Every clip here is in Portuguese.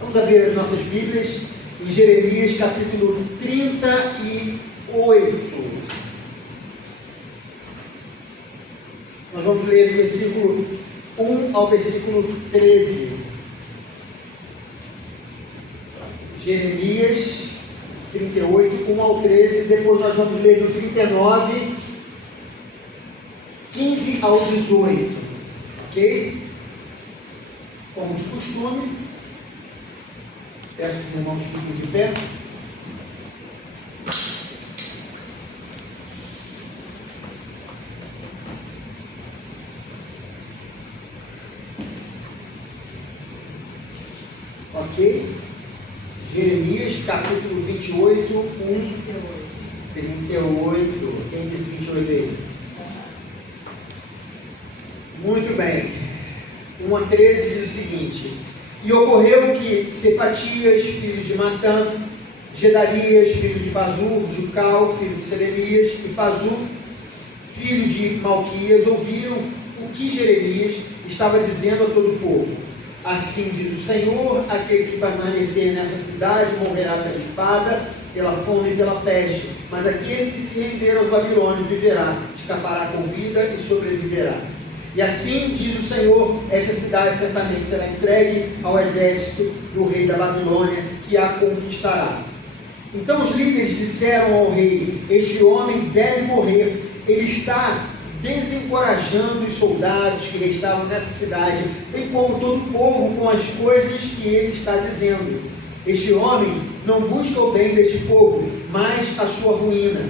Vamos abrir as nossas Bíblias em Jeremias capítulo 38. Nós vamos ler do versículo 1 ao versículo 13. Jeremias 38, 1 ao 13. Depois nós vamos ler do 39, 15 ao 18. Ok? Como de costume, peço que os irmãos fiquem de pé. Ok? Jeremias, capítulo 28, 38. Quem disse 28 aí? Muito bem. 1 a 13 diz o seguinte: E ocorreu que Cefatias, filho de Matã, Gedalias, filho de Pazur, Jucal, filho de Selemias, e Pazur, filho de Malquias, ouviram o que Jeremias estava dizendo a todo o povo. Assim diz o Senhor: aquele que permanecer nessa cidade morrerá pela espada, pela fome e pela peste, mas aquele que se render aos babilônios viverá, escapará com vida e sobreviverá. E assim diz o Senhor: essa cidade certamente será entregue ao exército do rei da Babilônia, que a conquistará. Então os líderes disseram ao rei: este homem deve morrer, ele está desencorajando os soldados que restavam nessa cidade, bem como todo o povo, com as coisas que ele está dizendo. Este homem não busca o bem deste povo, mas a sua ruína.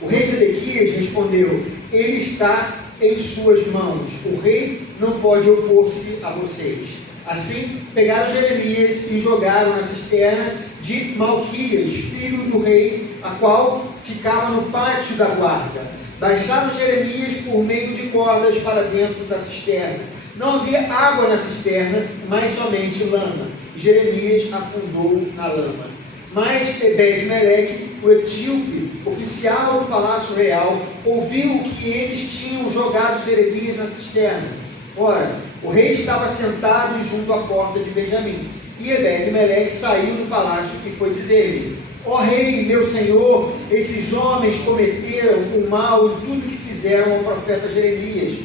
O rei Zedequias respondeu: ele está em suas mãos, o rei não pode opor-se a vocês. Assim pegaram Jeremias e jogaram na cisterna de Malquias, filho do rei, a qual ficava no pátio da guarda. Baixaram Jeremias por meio de cordas para dentro da cisterna. Não havia água na cisterna, mas somente lama. Jeremias afundou na lama. Mas Ebed-Meleque, o etíope, oficial do palácio real, ouviu que eles tinham jogado Jeremias na cisterna. Ora, o rei estava sentado junto à porta de Benjamim. E Ebed-Meleque saiu do palácio e foi dizer-lhe: ó rei, meu senhor, esses homens cometeram o mal em tudo que fizeram ao profeta Jeremias.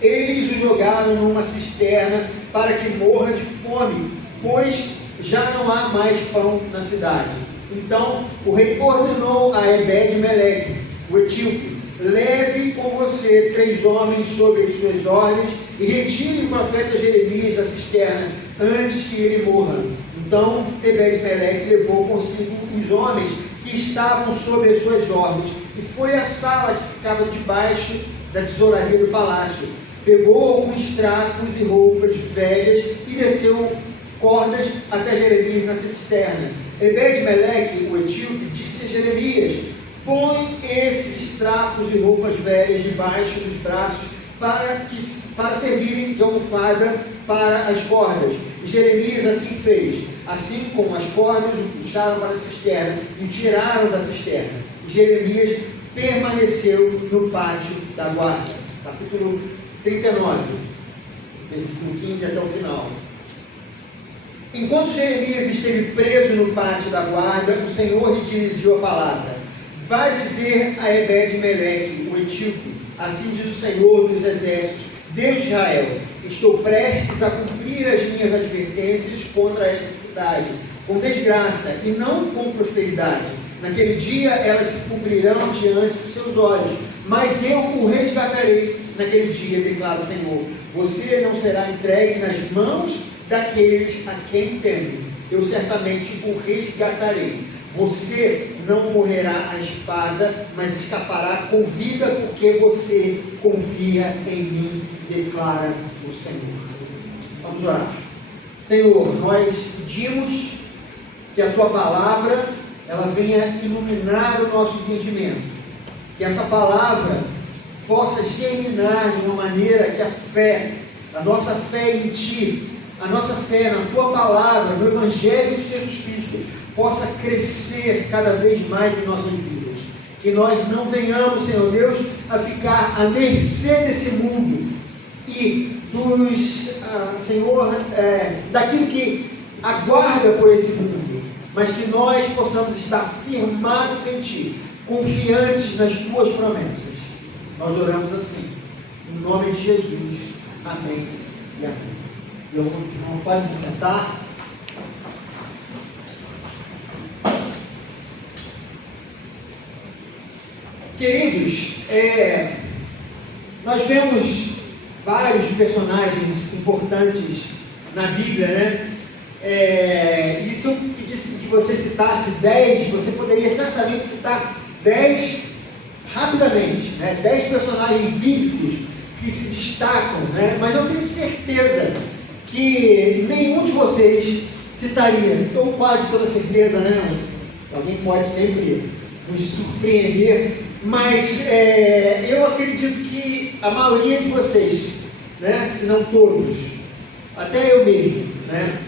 Eles o jogaram numa cisterna para que morra de fome, pois já não há mais pão na cidade. Então o rei ordenou a Ebed-Meleque, o etíope: leve com você 3 homens sob as suas ordens e retire o profeta Jeremias da cisterna antes que ele morra. Então Ebed-Meleque levou consigo os homens que estavam sob as suas ordens e foi à sala que ficava debaixo da tesouraria do palácio. Pegou alguns trapos e roupas velhas e desceu cordas até Jeremias na cisterna. Ebed-Meleque, o etíope, disse a Jeremias: põe esses trapos e roupas velhas debaixo dos braços para servirem de almofada para as cordas. E Jeremias assim fez. Assim como as cordas, o puxaram para a cisterna e o tiraram da cisterna. E Jeremias permaneceu no pátio da guarda. Capítulo 39, versículo 15 até o final. Enquanto Jeremias esteve preso no pátio da guarda, o Senhor lhe dirigiu a palavra: vai dizer a Ebed-Meleque, o etíope: assim diz o Senhor dos exércitos, Deus de Israel: estou prestes a cumprir as minhas advertências contra esta cidade, com desgraça e não com prosperidade. Naquele dia elas se cumprirão diante dos seus olhos, mas eu o resgatarei naquele dia, declara o Senhor. Você não será entregue nas mãos daqueles a quem teme. Eu certamente o resgatarei. Você não morrerá à espada, mas escapará com vida, porque você confia em mim, declara o Senhor. Vamos orar. Senhor, nós pedimos que a Tua palavra ela venha iluminar o nosso entendimento, que essa palavra possa germinar de uma maneira que a fé, a nossa fé em Ti, a nossa fé na Tua palavra, no Evangelho de Jesus Cristo, possa crescer cada vez mais em nossas vidas. Que nós não venhamos, Senhor Deus, a ficar à mercê desse mundo e dos, Senhor, daquilo que aguarda por esse mundo, mas que nós possamos estar firmados em Ti, confiantes nas Tuas promessas. Nós oramos assim, em nome de Jesus. Amém e amém. E os irmãos podem se sentar. Queridos, nós vemos vários personagens importantes na Bíblia, né? E se eu pedisse que você citasse 10, você poderia certamente citar 10 rapidamente, né? 10 personagens bíblicos que se destacam, né? Mas eu tenho certeza que nenhum de vocês citaria, ou quase toda certeza, né? Alguém pode sempre nos surpreender, mas eu acredito que a maioria de vocês, né? Se não todos, até eu mesmo, né?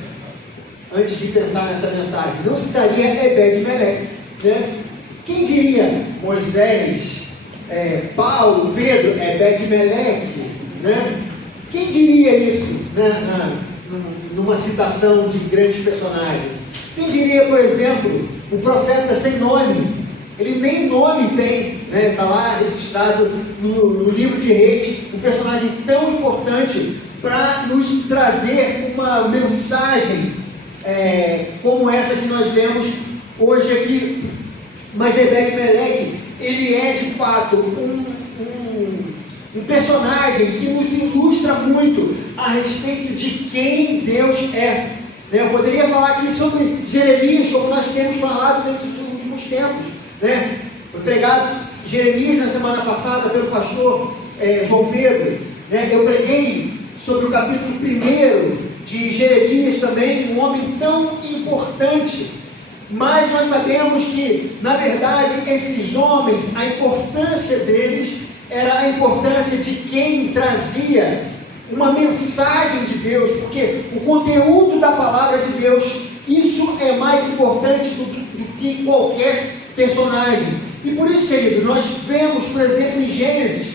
Antes de pensar nessa mensagem, não citaria Ebed-Meleque, né? Quem diria Moisés, Paulo, Pedro, Ebed-Meleque, né? Quem diria isso, né? Numa citação de grandes personagens? Quem diria, por exemplo, o profeta sem nome? Ele nem nome tem, né? Está lá registrado no livro de Reis, um personagem tão importante para nos trazer uma mensagem como essa que nós lemos hoje aqui. Mas Ebed-Meleque, ele é de fato um personagem que nos ilustra muito a respeito de quem Deus é. Eu poderia falar aqui sobre Jeremias, como nós temos falado nesses últimos tempos, né? Foi pregado Jeremias na semana passada pelo pastor João Pedro, né? Eu preguei sobre o capítulo 1 de Jeremias também, um homem tão importante, mas nós sabemos que, na verdade, esses homens, a importância deles era a importância de quem trazia uma mensagem de Deus, porque o conteúdo da palavra de Deus, isso é mais importante do que qualquer personagem. E por isso, querido, nós vemos, por exemplo, em Gênesis,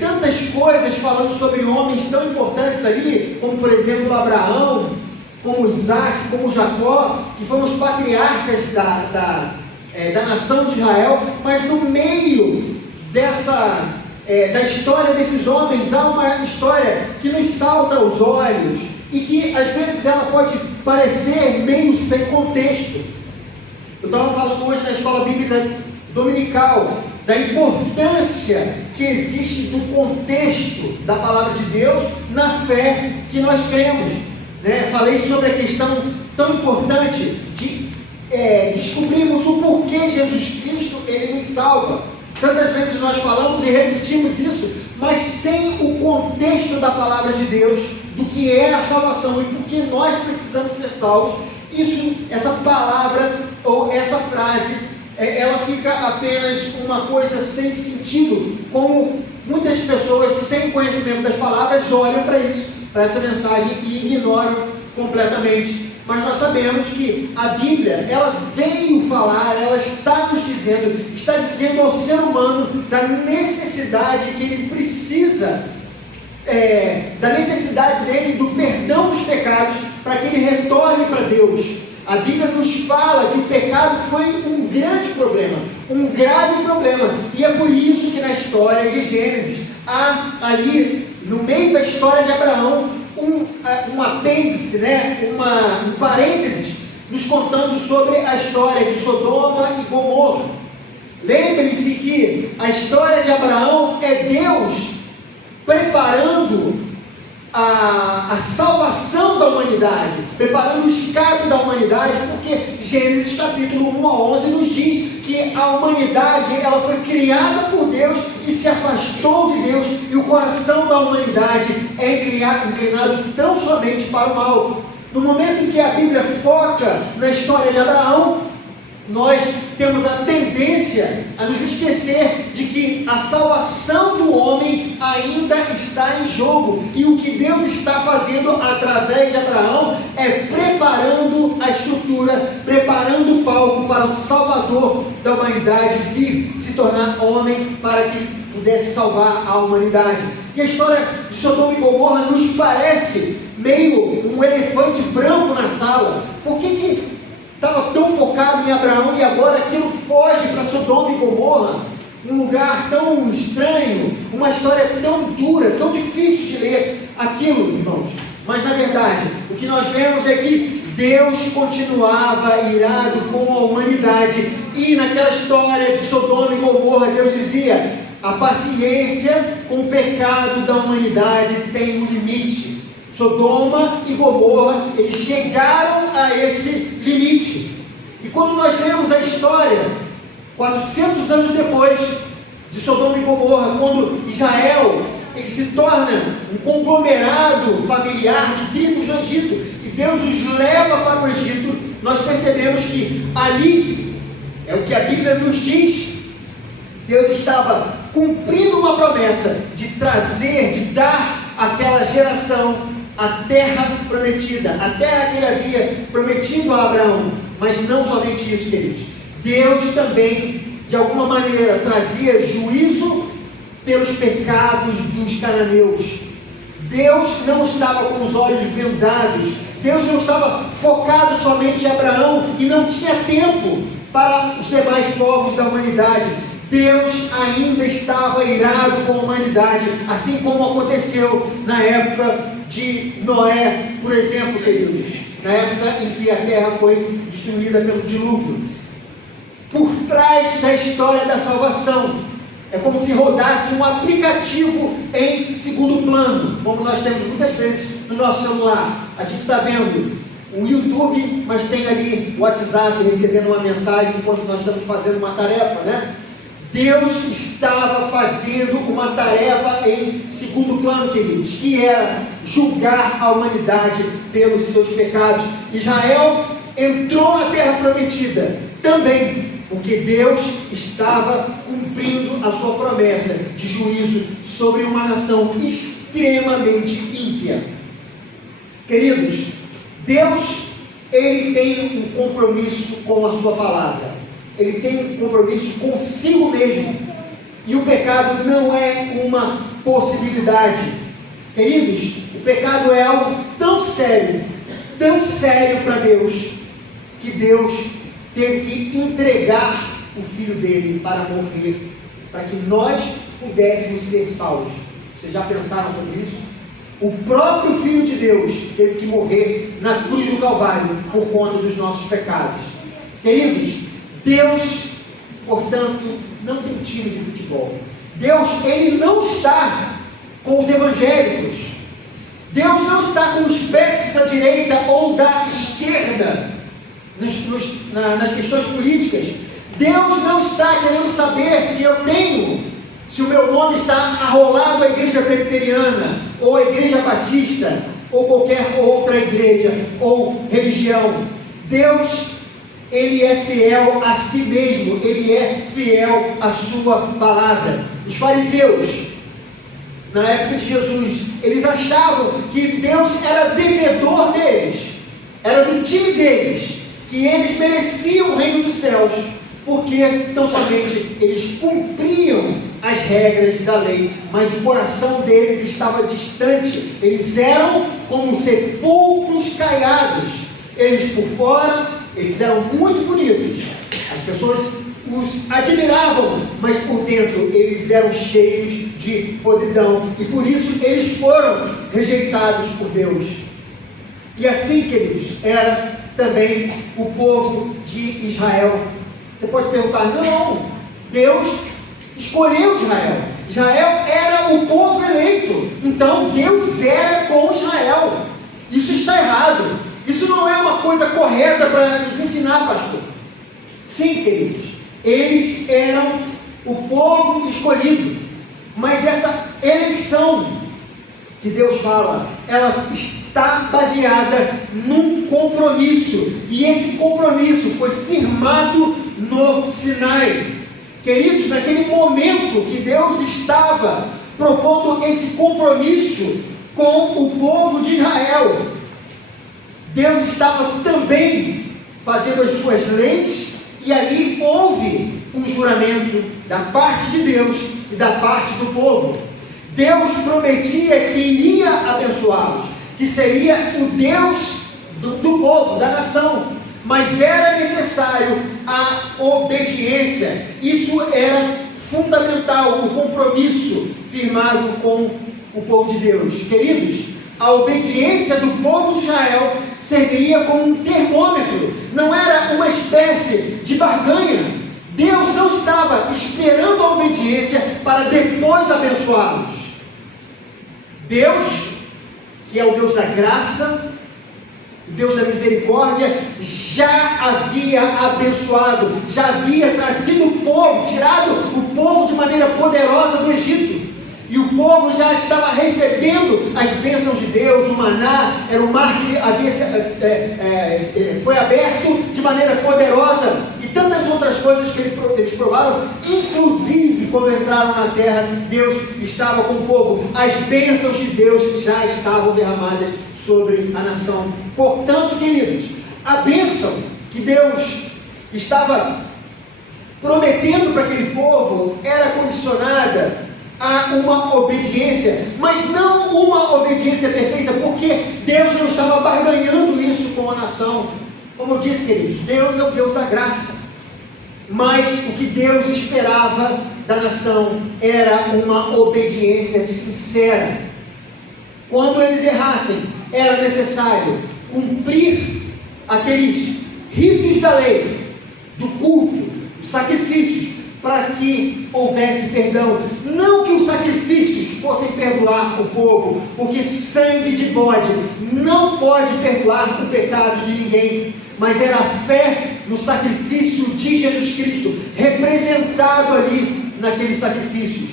tantas coisas falando sobre homens tão importantes ali, como por exemplo Abraão, como Isaac, como Jacó, que foram os patriarcas da nação de Israel, mas no meio da história desses homens há uma história que nos salta aos olhos e que às vezes ela pode parecer meio sem contexto. Eu estava falando hoje na escola bíblica dominical da importância que existe do contexto da palavra de Deus na fé que nós cremos, né? Falei sobre a questão tão importante de descobrirmos o porquê Jesus Cristo ele nos salva. Tantas vezes nós falamos e repetimos isso, mas sem o contexto da palavra de Deus, do que é a salvação e por que nós precisamos ser salvos, essa palavra ou essa frase, ela fica apenas uma coisa sem sentido, como muitas pessoas sem conhecimento das palavras olham para isso, para essa mensagem e ignoram completamente. Mas nós sabemos que a Bíblia, ela veio falar, ela está dizendo ao ser humano da necessidade que ele precisa, da necessidade dele do perdão dos pecados, para que ele retorne para Deus. A Bíblia nos fala que o pecado foi um grande problema, um grave problema, e é por isso que na história de Gênesis há ali, no meio da história de Abraão, um apêndice, né? Um parênteses, nos contando sobre a história de Sodoma e Gomorra. Lembre-se que a história de Abraão é Deus preparando a salvação da humanidade, preparando o escape da humanidade, porque Gênesis capítulo 1 a 11 nos diz que a humanidade ela foi criada por Deus e se afastou de Deus, e o coração da humanidade é inclinado tão somente para o mal. No momento em que a Bíblia foca na história de Abraão, nós temos a tendência a nos esquecer de que a salvação do homem ainda está em jogo, e o que Deus está fazendo através de Abraão é preparando a estrutura, preparando o palco para o Salvador da humanidade vir se tornar homem para que pudesse salvar a humanidade. E a história de Sodoma e Gomorra nos parece meio um elefante branco na sala? Por que estava tão focado em Abraão e agora aquilo foge para Sodoma e Gomorra? Um lugar tão estranho, uma história tão dura, tão difícil de ler aquilo, irmãos. Mas na verdade, o que nós vemos é que Deus continuava irado com a humanidade. E naquela história de Sodoma e Gomorra, Deus dizia: a paciência com o pecado da humanidade tem um limite. Sodoma e Gomorra, eles chegaram a esse limite. E quando nós lemos a história, 400 anos depois de Sodoma e Gomorra, quando Israel ele se torna um conglomerado familiar de tribos no Egito, e Deus os leva para o Egito, nós percebemos que ali, é o que a Bíblia nos diz, Deus estava cumprindo uma promessa de trazer, de dar àquela geração a terra prometida, a terra que ele havia prometido a Abraão. Mas não somente isso, queridos, Deus também, de alguma maneira, trazia juízo pelos pecados dos cananeus. Deus não estava com os olhos vendados, Deus não estava focado somente em Abraão e não tinha tempo para os demais povos da humanidade. Deus ainda estava irado com a humanidade, assim como aconteceu na época de Noé, por exemplo, queridos, na época em que a terra foi destruída pelo dilúvio. Por trás da história da salvação, é como se rodasse um aplicativo em segundo plano, como nós temos muitas vezes no nosso celular. A gente está vendo o YouTube, mas tem ali o WhatsApp recebendo uma mensagem enquanto nós estamos fazendo uma tarefa, né? Deus estava fazendo uma tarefa em segundo plano, queridos, que era julgar a humanidade pelos seus pecados. Israel entrou na terra prometida também porque Deus estava cumprindo a sua promessa de juízo sobre uma nação extremamente ímpia. Queridos, Deus, ele tem um compromisso com a sua palavra. Ele tem um compromisso consigo mesmo. E o pecado não é uma possibilidade. Queridos, o pecado é algo tão sério para Deus, que Deus teve que entregar o Filho dele para morrer, para que nós pudéssemos ser salvos. Vocês já pensaram sobre isso? O próprio Filho de Deus teve que morrer na cruz do Calvário por conta dos nossos pecados. Queridos, Deus, portanto, não tem time de futebol. Deus, ele não está com os evangélicos. Deus não está com o espectro da direita ou da esquerda nas questões políticas. Deus não está querendo saber se o meu nome está arrolado à igreja presbiteriana, ou à igreja batista, ou qualquer outra igreja ou religião. Deus, ele é fiel a si mesmo, ele é fiel à sua palavra. Os fariseus, na época de Jesus, eles achavam que Deus era devedor deles, era do time deles, que eles mereciam o reino dos céus, porque tão somente eles cumpriam as regras da lei, mas o coração deles estava distante. Eles eram como sepulcros caiados. Eles por fora, eles eram muito bonitos, as pessoas os admiravam, mas por dentro eles eram cheios de podridão, e por isso eles foram rejeitados por Deus. E assim, queridos, era também o povo de Israel. Você pode perguntar: não, Deus escolheu Israel. Israel era o povo eleito, então Deus era com Israel. Isso está errado. Isso não é uma coisa correta para nos ensinar, pastor. Sim, queridos, eles eram o povo escolhido, mas essa eleição que Deus fala, ela está baseada num compromisso, e esse compromisso foi firmado no Sinai. Queridos, naquele momento que Deus estava propondo esse compromisso com o povo de Israel, Deus estava também fazendo as suas leis, e ali houve um juramento da parte de Deus e da parte do povo. Deus prometia que iria abençoá-los. que seria o Deus do povo, da nação. Mas era necessário a obediência. Isso era fundamental, o compromisso firmado com o povo de Deus. Queridos, a obediência do povo de Israel serviria como um termômetro, não era uma espécie de barganha. Deus não estava esperando a obediência para depois abençoá-los. Deus, que é o Deus da graça, o Deus da misericórdia, já havia abençoado, já havia trazido o povo, tirado o povo de maneira poderosa do Egito. E o povo já estava recebendo as bênçãos de Deus. O maná era o mar que foi aberto de maneira poderosa. E tantas outras coisas que eles provaram. Inclusive, quando entraram na terra, Deus estava com o povo. As bênçãos de Deus já estavam derramadas sobre a nação. Portanto, queridos, a bênção que Deus estava prometendo para aquele povo era condicionada a uma obediência, mas não uma obediência perfeita, porque Deus não estava barganhando isso com a nação. Como eu disse, queridos, Deus é o Deus da graça, mas o que Deus esperava da nação era uma obediência sincera. Quando eles errassem, era necessário cumprir aqueles ritos da lei, do culto, dos sacrifícios, para que houvesse perdão. Não que os sacrifícios fossem perdoar o povo, porque sangue de bode não pode perdoar o pecado de ninguém, mas era a fé no sacrifício de Jesus Cristo, representado ali naqueles sacrifícios.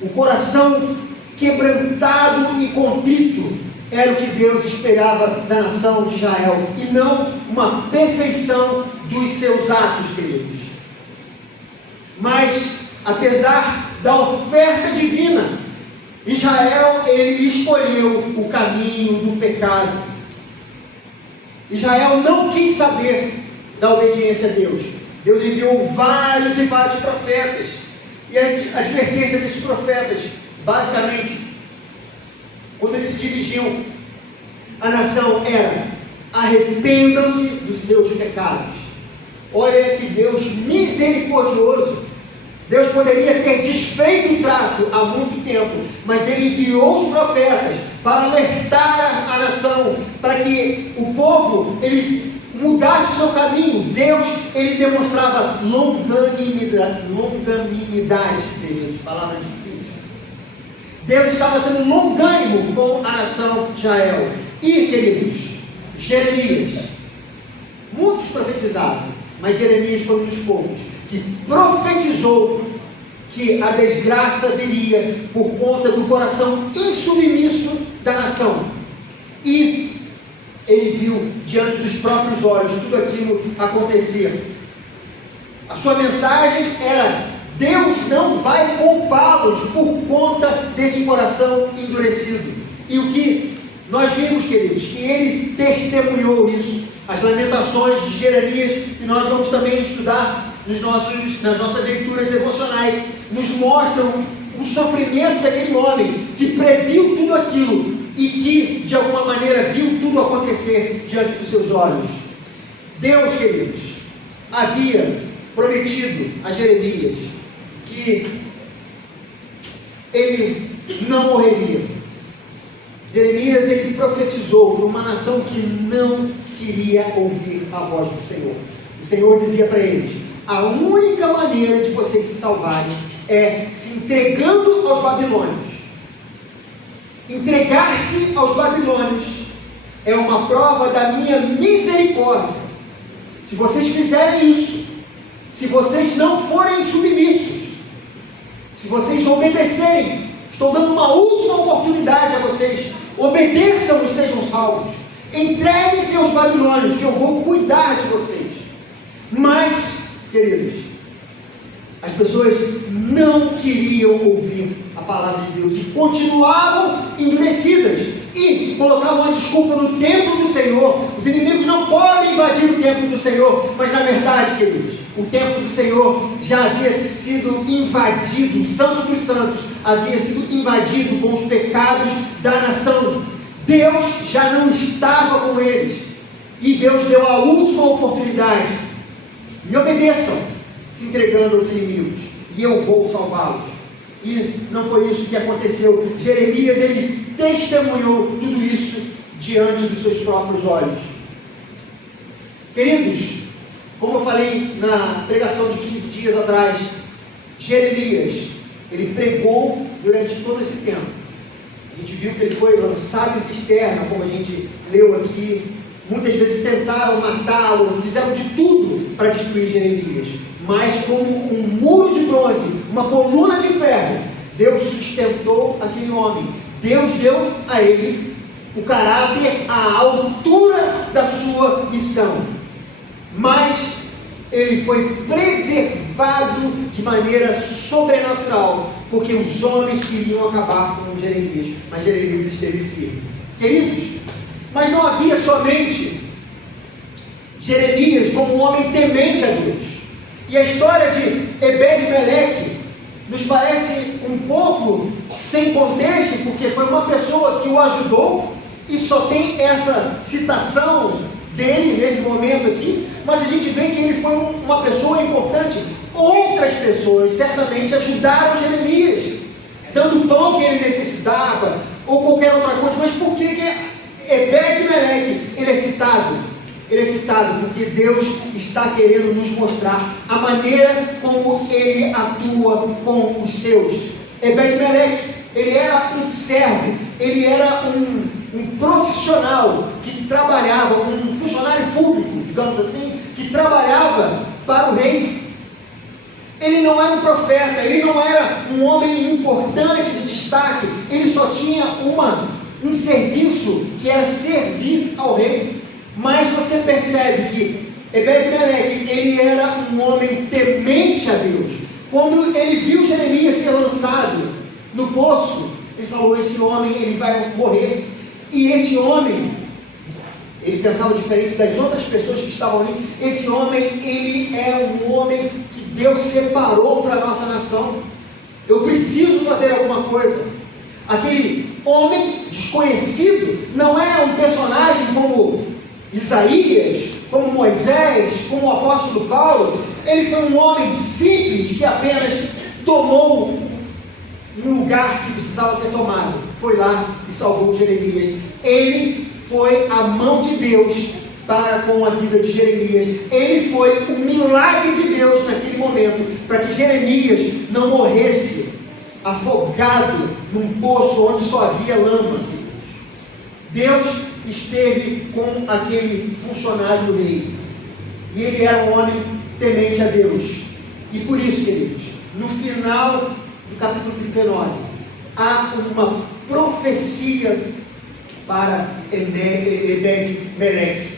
O coração quebrantado e contrito era o que Deus esperava da nação de Israel, e não uma perfeição dos seus atos, queridos. Mas, apesar da oferta divina, Israel, ele escolheu o caminho do pecado. Israel não quis saber da obediência a Deus. Deus enviou vários e vários profetas. E a advertência desses profetas, basicamente, quando eles se dirigiam à nação, era: arrependam-se dos seus pecados. Olha que Deus misericordioso. Deus poderia ter desfeito o trato há muito tempo, mas Ele enviou os profetas para alertar a nação, para que o povo ele mudasse o seu caminho. Deus, ele demonstrava longanimidade, queridos, palavra difícil. Deus estava sendo longânimo com a nação de Israel. E, queridos, Jeremias, muitos profetizavam, mas Jeremias foi um dos poucos que profetizou que a desgraça viria por conta do coração insubmisso da nação. E ele viu diante dos próprios olhos tudo aquilo acontecer. A sua mensagem era: Deus não vai poupá-los por conta desse coração endurecido. E o que nós vimos, queridos, que ele testemunhou isso. As lamentações de Jeremias, que nós vamos também estudar nas nossas leituras devocionais, nos mostram o sofrimento daquele homem que previu tudo aquilo e que, de alguma maneira, viu tudo acontecer diante dos seus olhos. Deus, queridos, havia prometido a Jeremias que ele não morreria. Jeremias, ele profetizou para uma nação que não queria ouvir a voz do Senhor. O Senhor dizia para eles: a única maneira de vocês se salvarem é se entregando aos babilônios. Entregar-se aos babilônios é uma prova da minha misericórdia. Se vocês fizerem isso, se vocês não forem submissos, se vocês obedecerem, estou dando uma última oportunidade a vocês, obedeçam e sejam salvos. Entreguem-se aos babilônios, que eu vou cuidar de vocês. Mas, queridos, as pessoas não queriam ouvir a palavra de Deus e continuavam endurecidas e colocavam a desculpa no templo do Senhor. Os inimigos não podem invadir o templo do Senhor, mas na verdade, queridos, o templo do Senhor já havia sido invadido, o Santo dos Santos havia sido invadido com os pecados da nação. Deus já não estava com eles, e Deus deu a última oportunidade: me obedeçam, se entregando aos inimigos, e eu vou salvá-los. E não foi isso que aconteceu. Jeremias, ele testemunhou tudo isso diante dos seus próprios olhos. Queridos, como eu falei na pregação de 15 dias atrás, Jeremias, ele pregou durante todo esse tempo. A gente viu que ele foi lançado em cisterna, como a gente leu aqui. Muitas vezes tentaram matá-lo, fizeram de tudo para destruir Jeremias. Mas como um muro de bronze, uma coluna de ferro, Deus sustentou aquele homem. Deus deu a ele o caráter à altura da sua missão. Mas ele foi preservado de maneira sobrenatural, porque os homens queriam acabar com Jeremias, mas Jeremias esteve firme. Queridos, mas não havia somente Jeremias como um homem temente a Deus. E a história de Ebed-Meleque nos parece um pouco sem contexto, porque foi uma pessoa que o ajudou, e só tem essa citação dele nesse momento aqui, mas a gente vê que ele foi uma pessoa importante. Outras pessoas certamente ajudaram Jeremias, dando o tom que ele necessitava, ou qualquer outra coisa. Mas por que Ebed-Meleque ele é citado? Ele é citado porque Deus está querendo nos mostrar a maneira como ele atua com os seus. Ebed-Meleque, ele era um servo, ele era um profissional que trabalhava, um funcionário público, digamos assim, que trabalhava para o rei. Ele não era um profeta, ele não era um homem importante de destaque, ele só tinha um serviço que era servir ao rei. Mas você percebe que Ebed-Meleque, ele era um homem temente a Deus. Quando ele viu Jeremias ser lançado no poço, ele falou: esse homem, ele vai morrer. E esse homem, ele pensava diferente das outras pessoas que estavam ali. Esse homem, ele era um homem que Deus separou para a nossa nação. Eu preciso fazer alguma coisa. Aquele homem desconhecido não é um personagem como Isaías, como Moisés, como o apóstolo Paulo. Ele foi um homem simples que apenas tomou um lugar que precisava ser tomado. Foi lá e salvou Jeremias. Ele foi a mão de Deus para com a vida de Jeremias. Ele foi o milagre de Deus naquele momento, para que Jeremias não morresse afogado num poço onde só havia lama. Deus esteve com aquele funcionário do rei, e ele era um homem temente a Deus. E por isso, queridos, no final do capítulo 39, há uma profecia para Ebed-Meleque.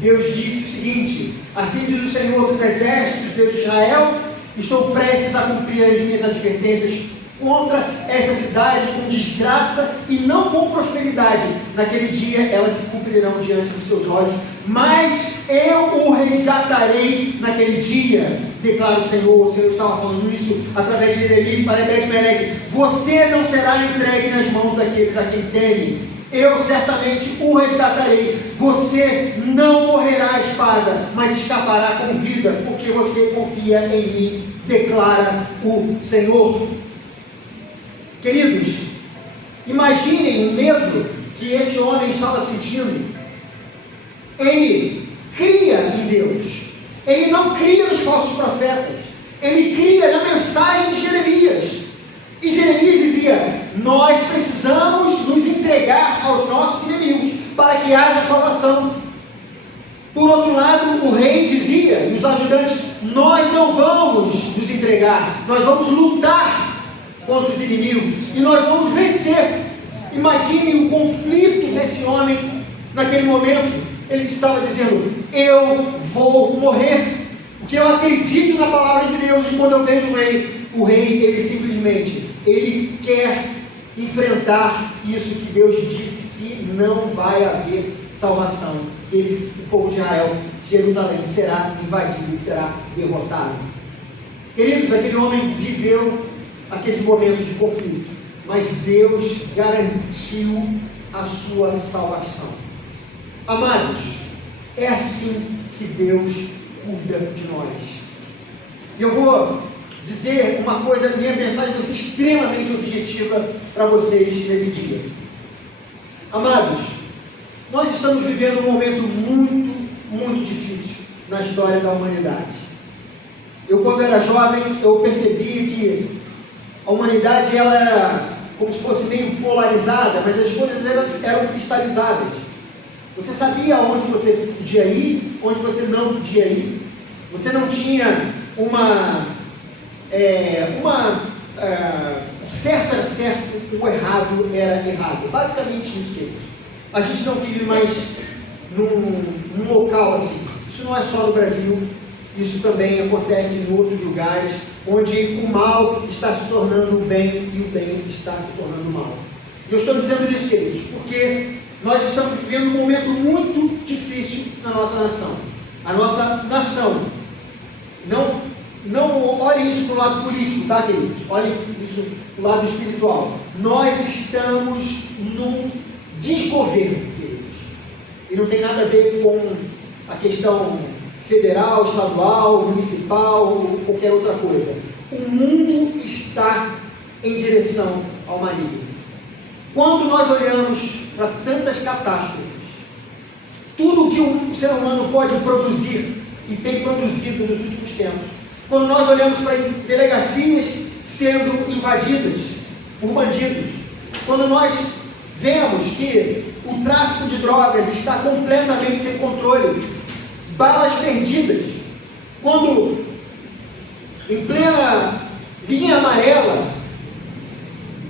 Deus disse o seguinte: assim diz o Senhor dos Exércitos, Deus de Israel, estou prestes a cumprir as minhas advertências contra essa cidade com desgraça e não com prosperidade. Naquele dia elas se cumprirão diante dos seus olhos, mas eu o resgatarei naquele dia, declara o Senhor. O Senhor estava falando isso através de Jeremias para Ebed-Meleque: você não será entregue nas mãos daqueles a quem teme. Eu certamente o resgatarei. Você não morrerá à espada, mas escapará com vida, porque você confia em mim, declara o Senhor. Queridos, imaginem o medo que esse homem estava sentindo. Ele cria em Deus, ele não cria nos falsos profetas, ele cria na mensagem de Jeremias. E Jeremias dizia: nós precisamos nos entregar aos nossos inimigos para que haja salvação. Por outro lado, o rei dizia, e os ajudantes: nós não vamos nos entregar, nós vamos lutar contra os inimigos, e nós vamos vencer. Imagine o conflito desse homem naquele momento. Ele estava dizendo: eu vou morrer, porque eu acredito na palavra de Deus. E quando eu vejo o rei, ele simplesmente, ele quer enfrentar isso que Deus disse que não vai haver salvação. O povo de Israel, Jerusalém, será invadido e será derrotado. Queridos, aquele homem viveu aqueles momentos de conflito, mas Deus garantiu a sua salvação. Amados, é assim que Deus cuida de nós. E eu vou dizer uma coisa, minha mensagem vai ser extremamente objetiva para vocês nesse dia. Amados, nós estamos vivendo um momento muito difícil na história da humanidade. Eu, quando era jovem, eu percebi que a humanidade ela era como se fosse meio polarizada, mas as coisas eram cristalizadas. Você sabia onde você podia ir, onde você não podia ir. Você não tinha o certo era certo, o errado era errado. Basicamente isso, queridos. A gente não vive mais num local assim. Isso não é só no Brasil, isso também acontece em outros lugares, onde o mal está se tornando o bem e o bem está se tornando o mal. E eu estou dizendo isso, queridos, porque nós estamos vivendo um momento muito difícil na nossa nação. A nossa nação, não olhem isso para o lado político, tá, queridos? Olhem isso para o lado espiritual. Nós estamos num desgoverno, queridos. E não tem nada a ver com a questão federal, estadual, municipal ou qualquer outra coisa. O mundo está em direção ao maligno. Quando nós olhamos para tantas catástrofes, tudo que o ser humano pode produzir e tem produzido nos últimos tempos, quando nós olhamos para delegacias sendo invadidas por bandidos, quando nós vemos que o tráfico de drogas está completamente sem controle, balas perdidas, quando em plena linha amarela,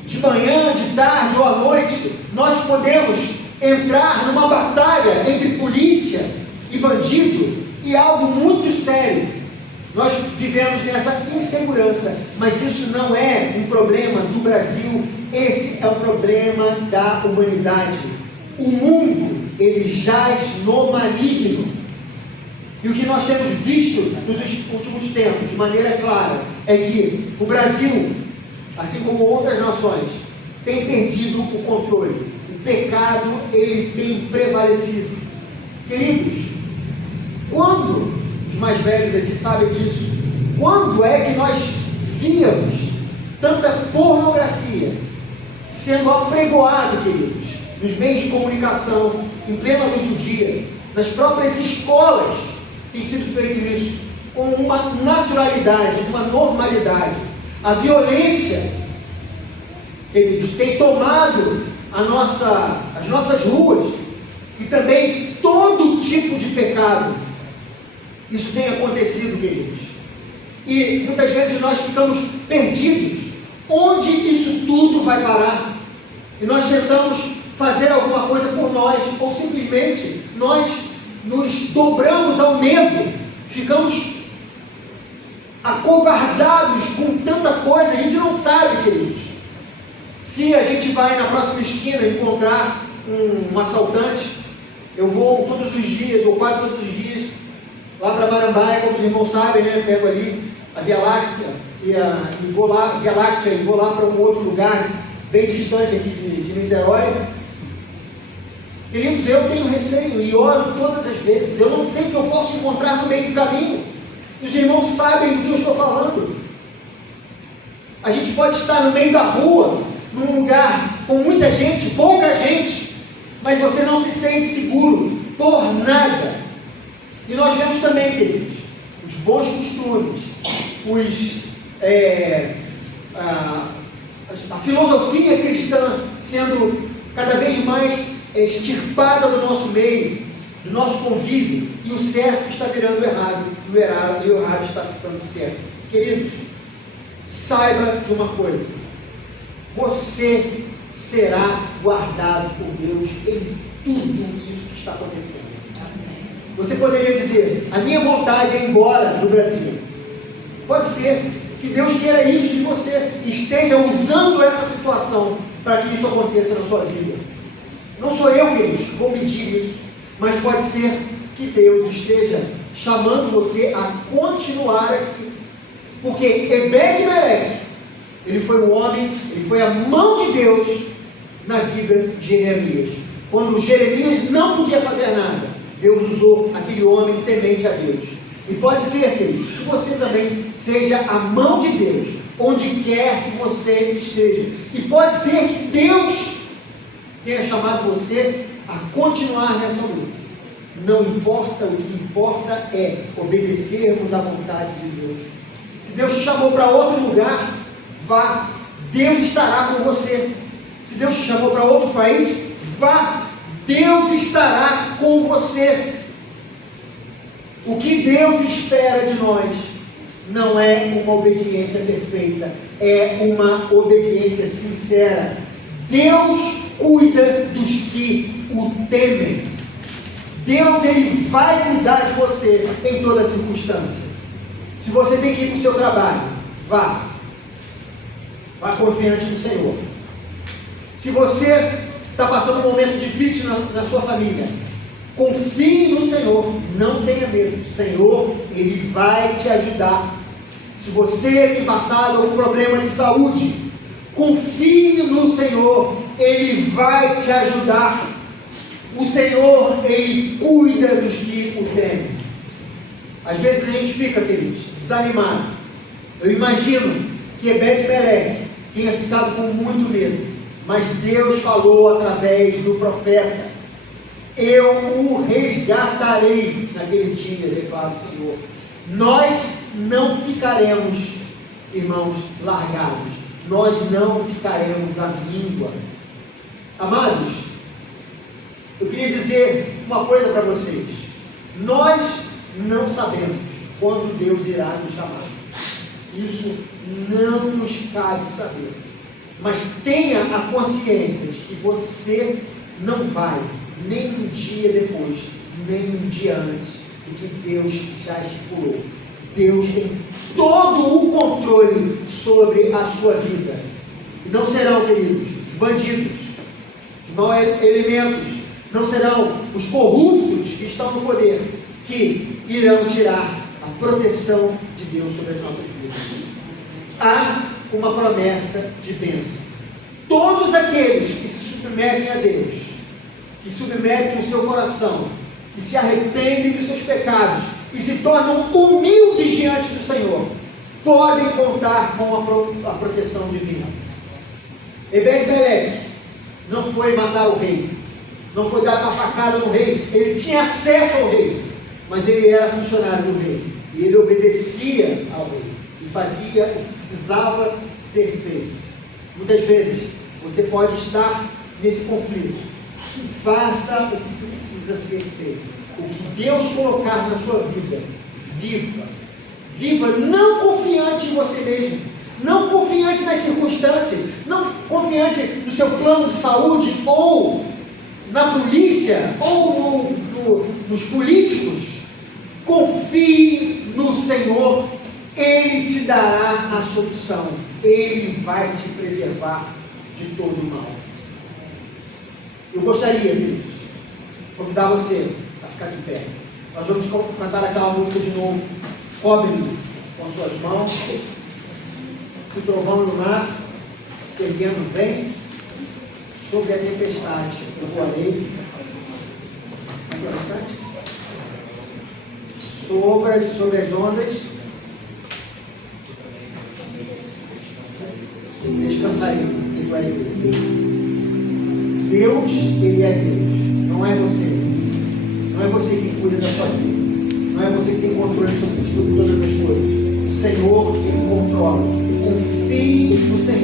de manhã, de tarde ou à noite, nós podemos entrar numa batalha entre polícia e bandido, e algo muito sério. Nós vivemos nessa insegurança, mas isso não é um problema do Brasil, esse é um problema da humanidade. O mundo, ele jaz no maligno. E o que nós temos visto nos últimos tempos, de maneira clara, é que o Brasil, assim como outras nações, tem perdido o controle. O pecado, ele tem prevalecido. Queridos, quando, os mais velhos aqui sabem disso, quando é que nós víamos tanta pornografia sendo apregoada, queridos, nos meios de comunicação, em plena luz do dia, nas próprias escolas, tem sido feito isso com uma naturalidade, uma normalidade. A violência, queridos, tem tomado as nossas ruas, e também todo tipo de pecado. Isso tem acontecido, queridos. E muitas vezes nós ficamos perdidos. Onde isso tudo vai parar? E nós tentamos fazer alguma coisa por nós, ou simplesmente nós nos dobramos ao medo, ficamos acovardados com tanta coisa, a gente não sabe, queridos. Se a gente vai na próxima esquina encontrar um assaltante, eu vou todos os dias, ou quase todos os dias, lá para Marambaia, como os irmãos sabem, né? Pego ali a Via Láctea e vou lá, Via Láctea, e vou lá para um outro lugar bem distante aqui de Niterói. Queridos, eu tenho receio e oro todas as vezes. Eu não sei o que eu posso encontrar no meio do caminho. E os irmãos sabem do que eu estou falando. A gente pode estar no meio da rua, num lugar com muita gente, pouca gente, mas você não se sente seguro por nada. E nós vemos também, queridos, os bons costumes, a filosofia cristã sendo cada vez mais extirpada do nosso meio, do nosso convívio, e o certo está virando errado, e o errado está ficando certo. Queridos, saiba de uma coisa: você será guardado por Deus em tudo isso que está acontecendo. Você poderia dizer: a minha vontade é ir embora do Brasil. Pode ser que Deus queira isso de você, esteja usando essa situação para que isso aconteça na sua vida. Não sou eu, queridos, que vou medir isso, mas pode ser que Deus esteja chamando você a continuar aqui. Porque Ebed-Meleque, ele foi um homem, ele foi a mão de Deus na vida de Jeremias. Quando Jeremias não podia fazer nada, Deus usou aquele homem temente a Deus. E pode ser, queridos, que você também seja a mão de Deus, onde quer que você esteja. E pode ser que Deus tenha chamado você a continuar nessa luta. Não importa, o que importa é obedecermos à vontade de Deus. Se Deus te chamou para outro lugar, vá. Deus estará com você. Se Deus te chamou para outro país, vá. Deus estará com você. O que Deus espera de nós não é uma obediência perfeita, é uma obediência sincera. Deus cuida dos que o temem. Deus, Ele vai cuidar de você em toda circunstância. Se você tem que ir para o seu trabalho, vá. Vá confiante no Senhor. Se você está passando um momento difícil na sua família, confie no Senhor, não tenha medo. O Senhor, Ele vai te ajudar. Se você tem passado algum problema de saúde, confie no Senhor, Ele vai te ajudar. O Senhor, Ele cuida dos que o temem. Às vezes a gente fica, queridos, desanimado. Eu imagino que Ebed-Meleque tenha ficado com muito medo, mas Deus falou através do profeta: eu o resgatarei naquele dia, declara o Senhor. Nós não ficaremos, irmãos, largados. Nós não ficaremos à míngua. Amados, eu queria dizer uma coisa para vocês. Nós não sabemos quando Deus irá nos chamar. Isso não nos cabe saber. Mas tenha a consciência de que você não vai nem um dia depois, nem um dia antes do que Deus já estipulou. Deus tem todo o controle sobre a sua vida. E não serão, queridos, os bandidos, os maus elementos, não serão os corruptos que estão no poder que irão tirar a proteção de Deus sobre as nossas vidas. Há uma promessa de bênção. Todos aqueles que se submetem a Deus, que submetem o seu coração, que se arrependem dos seus pecados e se tornam humildes diante do Senhor, podem contar com a proteção divina. Ebed-Meleque não foi matar o rei, não foi dar uma facada no rei. Ele tinha acesso ao rei, mas ele era funcionário do rei, e ele obedecia ao rei, e fazia o que precisava ser feito. Muitas vezes você pode estar nesse conflito. Faça o que precisa ser feito. O que Deus colocar na sua vida, viva. Viva não confiante em você mesmo, não confiante nas circunstâncias, não confiante no seu plano de saúde, ou na polícia, ou nos políticos. Confie no Senhor. Ele te dará a solução. Ele vai te preservar de todo o mal. Eu gostaria, queridos, de convidar você a ficar de pé. Nós vamos cantar aquela música de novo. Cobre-me com suas mãos. Se o trovão no mar se erguendo bem sobre a tempestade, eu voarei. Sobre as ondas, descansarei, porque tu és Deus. Deus, Ele é Deus, não é você. Não é você que cuida da sua vida, não é você que tem controle sobre todas as coisas. O Senhor, Ele controla. Confie no Senhor.